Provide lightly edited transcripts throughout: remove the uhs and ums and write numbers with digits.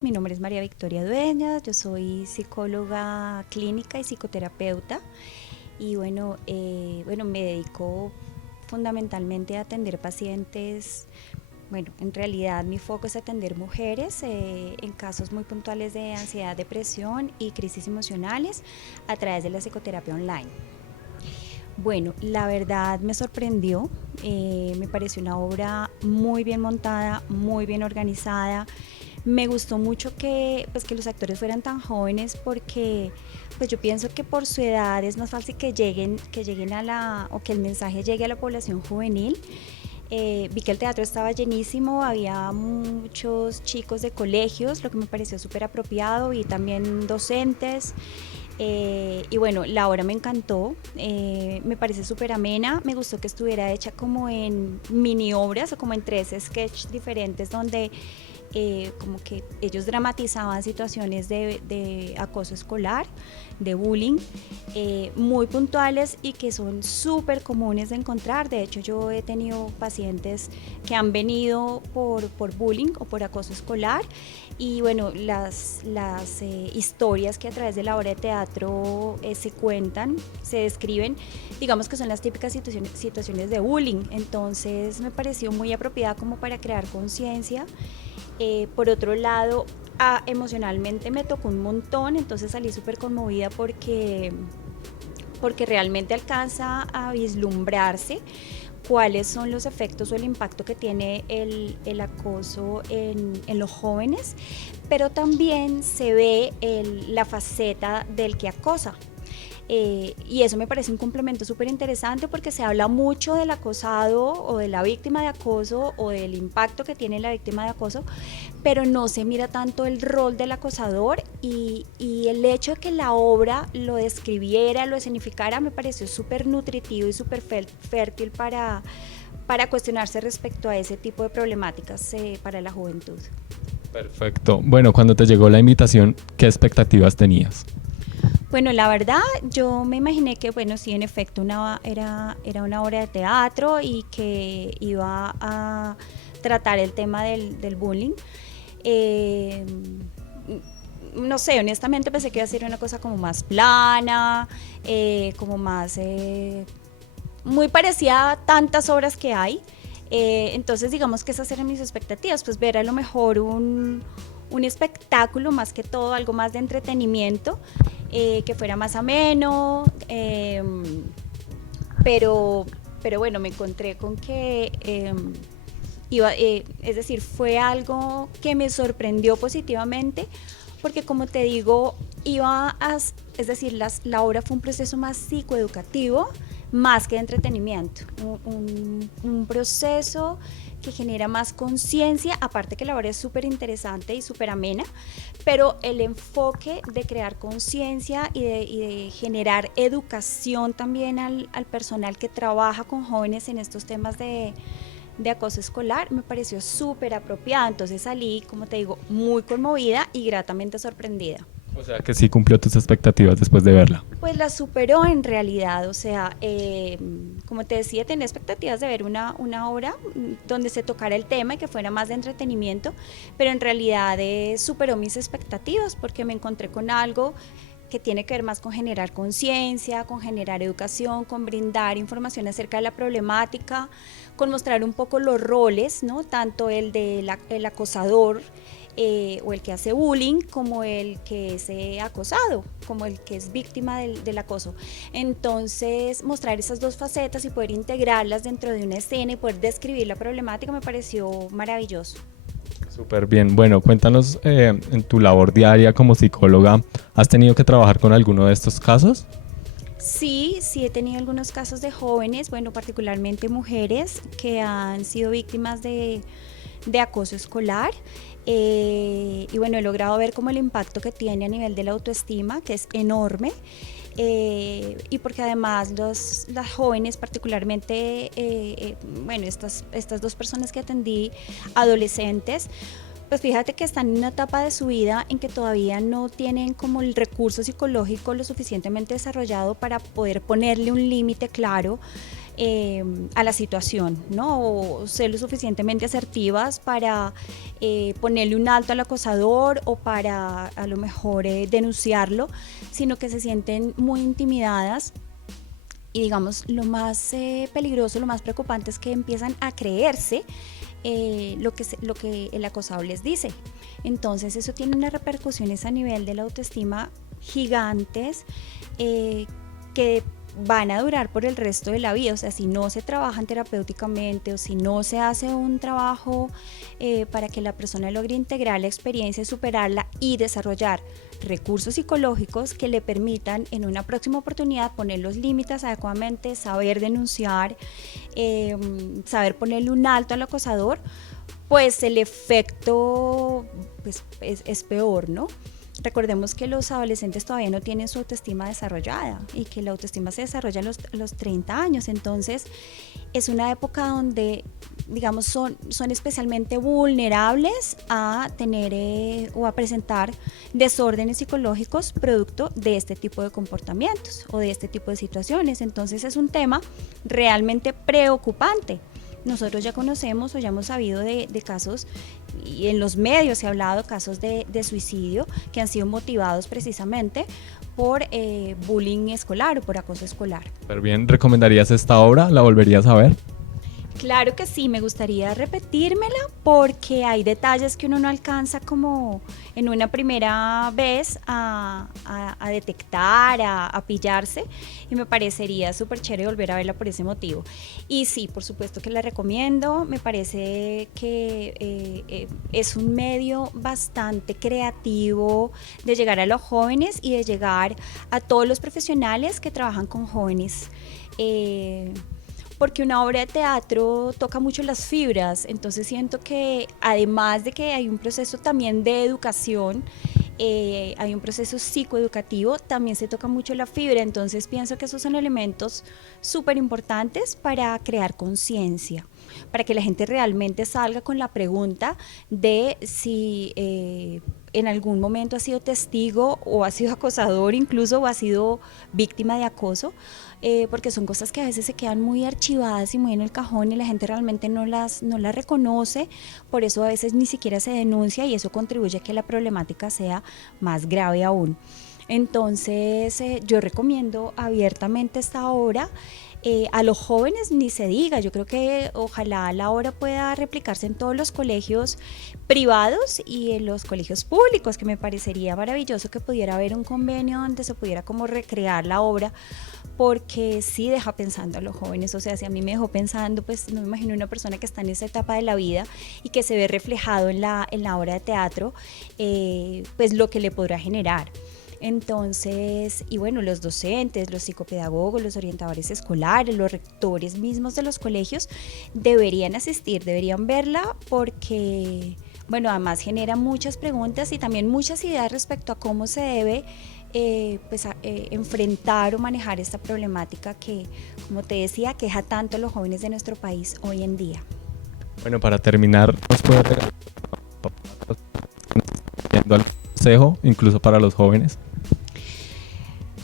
Mi nombre es María Victoria Dueñas, yo soy psicóloga clínica y psicoterapeuta y bueno, me dedico fundamentalmente a atender pacientes. Bueno, en realidad mi foco es atender mujeres en casos muy puntuales de ansiedad, depresión y crisis emocionales a través de la psicoterapia online. Bueno, la verdad me sorprendió, me pareció una obra muy bien montada, muy bien organizada. Me gustó mucho que los actores fueran tan jóvenes porque pues yo pienso que por su edad es más fácil que lleguen o que el mensaje llegue a la población juvenil. Vi que el teatro estaba llenísimo, había muchos chicos de colegios, lo que me pareció súper apropiado, y también docentes. Y bueno, la obra me encantó, me parece súper amena, me gustó que estuviera hecha como en mini obras o como en tres sketches diferentes donde como que ellos dramatizaban situaciones de acoso escolar, de bullying, muy puntuales y que son súper comunes de encontrar. De hecho, yo he tenido pacientes que han venido por bullying o por acoso escolar, y bueno, las historias que a través de la obra de teatro se cuentan, se describen, digamos que son las típicas situaciones de bullying. Entonces me pareció muy apropiada como para crear conciencia. Por otro lado, emocionalmente me tocó un montón, entonces salí súper conmovida porque realmente alcanza a vislumbrarse cuáles son los efectos o el impacto que tiene el acoso en los jóvenes, pero también se ve la faceta del que acosa. Y eso me parece un complemento súper interesante porque se habla mucho del acosado o de la víctima de acoso o del impacto que tiene la víctima de acoso, pero no se mira tanto el rol del acosador, y el hecho de que la obra lo describiera, lo escenificara, me pareció súper nutritivo y súper fértil para cuestionarse respecto a ese tipo de problemáticas para la juventud. Perfecto. Bueno, cuando te llegó la invitación, ¿qué expectativas tenías? Bueno, la verdad, yo me imaginé que, bueno, sí, en efecto, era una obra de teatro y que iba a tratar el tema del bullying. Eh, no sé, honestamente pensé que iba a ser una cosa como más plana, como más, muy parecida a tantas obras que hay. Entonces, digamos que esas eran mis expectativas, pues ver a lo mejor un espectáculo más que todo, algo más de entretenimiento, que fuera más ameno, pero, pero bueno, me encontré con que es decir, fue algo que me sorprendió positivamente, porque como te digo, es decir, la obra fue un proceso más psicoeducativo, más que de entretenimiento, un proceso que genera más conciencia, aparte que la obra es súper interesante y súper amena, pero el enfoque de crear conciencia y de generar educación también al personal que trabaja con jóvenes en estos temas de acoso escolar me pareció súper apropiado. Entonces salí, como te digo, muy conmovida y gratamente sorprendida. O sea, que sí cumplió tus expectativas después de verla. Pues la superó en realidad, o sea, como te decía, tenía expectativas de ver una obra donde se tocara el tema y que fuera más de entretenimiento, pero en realidad superó mis expectativas porque me encontré con algo que tiene que ver más con generar conciencia, con generar educación, con brindar información acerca de la problemática, con mostrar un poco los roles, ¿no? Tanto el acosador, o el que hace bullying, como el que es acosado, como el que es víctima del acoso. Entonces, mostrar esas dos facetas y poder integrarlas dentro de una escena y poder describir la problemática me pareció maravilloso. Súper bien. Bueno, cuéntanos, en tu labor diaria como psicóloga, ¿has tenido que trabajar con alguno de estos casos? Sí, sí he tenido algunos casos de jóvenes, bueno, particularmente mujeres que han sido víctimas de acoso escolar. Y bueno, he logrado ver como el impacto que tiene a nivel de la autoestima, que es enorme. Y porque además las jóvenes, particularmente, bueno, estas dos personas que atendí, adolescentes, pues fíjate que están en una etapa de su vida en que todavía no tienen como el recurso psicológico lo suficientemente desarrollado para poder ponerle un límite claro, a la situación, ¿no? O ser lo suficientemente asertivas para ponerle un alto al acosador o para a lo mejor denunciarlo, sino que se sienten muy intimidadas. Y digamos, lo más peligroso, lo más preocupante es que empiezan a creerse lo que el acosador les dice. Entonces eso tiene unas repercusiones a nivel de la autoestima gigantes, que van a durar por el resto de la vida. O sea, si no se trabajan terapéuticamente o si no se hace un trabajo para que la persona logre integrar la experiencia, superarla y desarrollar recursos psicológicos que le permitan en una próxima oportunidad poner los límites adecuadamente, saber denunciar, saber ponerle un alto al acosador, pues el efecto pues, es peor, ¿no? Recordemos que los adolescentes todavía no tienen su autoestima desarrollada y que la autoestima se desarrolla a los 30 años, entonces es una época donde, digamos, son especialmente vulnerables a tener o a presentar desórdenes psicológicos producto de este tipo de comportamientos o de este tipo de situaciones. Entonces es un tema realmente preocupante. Nosotros ya conocemos o ya hemos sabido de casos, y en los medios se ha hablado de casos de suicidio que han sido motivados precisamente por bullying escolar o por acoso escolar. Súper bien, ¿recomendarías esta obra? ¿La volverías a ver? Claro que sí, me gustaría repetírmela porque hay detalles que uno no alcanza como en una primera vez a detectar, a pillarse, y me parecería súper chévere volver a verla por ese motivo. Y sí, por supuesto que la recomiendo, me parece que es un medio bastante creativo de llegar a los jóvenes y de llegar a todos los profesionales que trabajan con jóvenes. Porque una obra de teatro toca mucho las fibras, entonces siento que además de que hay un proceso también de educación, hay un proceso psicoeducativo, también se toca mucho la fibra, entonces pienso que esos son elementos súper importantes para crear conciencia, para que la gente realmente salga con la pregunta de si en algún momento ha sido testigo o ha sido acosador incluso o ha sido víctima de acoso, porque son cosas que a veces se quedan muy archivadas y muy en el cajón y la gente realmente no las reconoce, por eso a veces ni siquiera se denuncia y eso contribuye a que la problemática sea más grave aún. Entonces yo recomiendo abiertamente esta obra. A los jóvenes ni se diga, yo creo que ojalá la obra pueda replicarse en todos los colegios privados y en los colegios públicos, que me parecería maravilloso que pudiera haber un convenio donde se pudiera como recrear la obra, porque sí deja pensando a los jóvenes. O sea, si a mí me dejó pensando, pues no me imagino una persona que está en esa etapa de la vida y que se ve reflejado en la obra de teatro, pues lo que le podrá generar. Entonces, y bueno, los docentes, los psicopedagogos, los orientadores escolares, los rectores mismos de los colegios deberían asistir, deberían verla porque, bueno, además genera muchas preguntas y también muchas ideas respecto a cómo se debe enfrentar o manejar esta problemática que, como te decía, queja tanto a los jóvenes de nuestro país hoy en día. Bueno, para terminar, ¿nos puede regalar algún consejo, incluso para los jóvenes?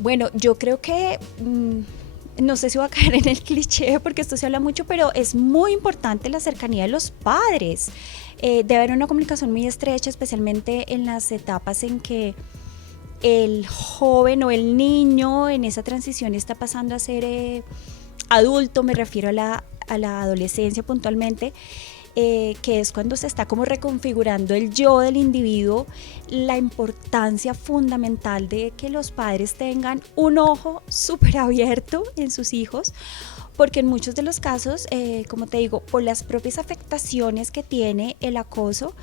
Bueno, yo creo que, no sé si voy a caer en el cliché porque esto se habla mucho, pero es muy importante la cercanía de los padres. Debe haber una comunicación muy estrecha, especialmente en las etapas en que el joven o el niño en esa transición está pasando a ser adulto, me refiero a la adolescencia puntualmente. Que es cuando se está como reconfigurando el yo del individuo, la importancia fundamental de que los padres tengan un ojo súper abierto en sus hijos, porque en muchos de los casos, como te digo, por las propias afectaciones que tiene el acoso,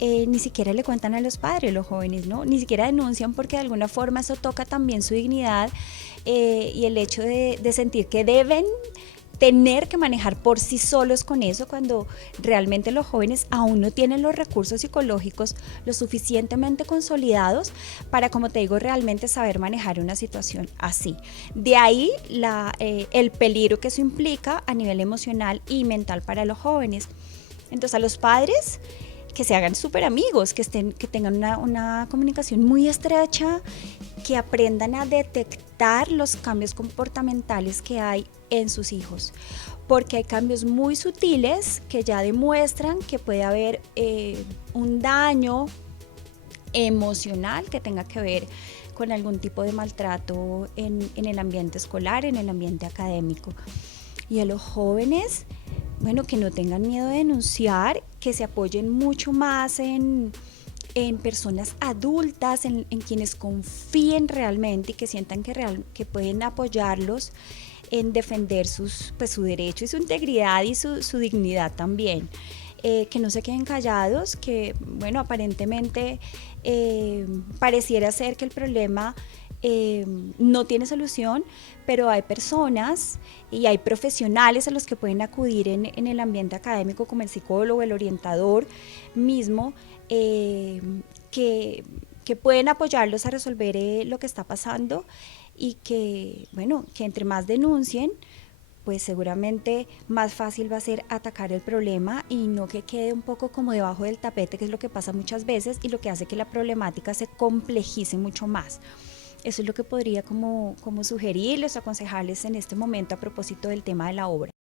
ni siquiera le cuentan a los padres, los jóvenes, ¿no? Ni siquiera denuncian porque de alguna forma eso toca también su dignidad y el hecho de sentir que deben tener que manejar por sí solos con eso, cuando realmente los jóvenes aún no tienen los recursos psicológicos lo suficientemente consolidados para, como te digo, realmente saber manejar una situación así. De ahí el peligro que eso implica a nivel emocional y mental para los jóvenes. Entonces, a los padres que se hagan súper amigos, que tengan una comunicación muy estrecha que aprendan a detectar los cambios comportamentales que hay en sus hijos, porque hay cambios muy sutiles que ya demuestran que puede haber un daño emocional que tenga que ver con algún tipo de maltrato en el ambiente escolar, en el ambiente académico. Y a los jóvenes, bueno, que no tengan miedo de denunciar, que se apoyen mucho más en personas adultas, en quienes confíen realmente y que sientan que pueden apoyarlos en defender su derecho y su integridad y su dignidad también. Que no se queden callados, que bueno, aparentemente pareciera ser que el problema no tiene solución, pero hay personas y hay profesionales a los que pueden acudir en el ambiente académico, como el psicólogo, el orientador mismo, que pueden apoyarlos a resolver lo que está pasando, y que, bueno, que entre más denuncien, pues seguramente más fácil va a ser atacar el problema y no que quede un poco como debajo del tapete, que es lo que pasa muchas veces y lo que hace que la problemática se complejice mucho más. Eso es lo que podría como sugerirles o aconsejarles en este momento a propósito del tema de la obra.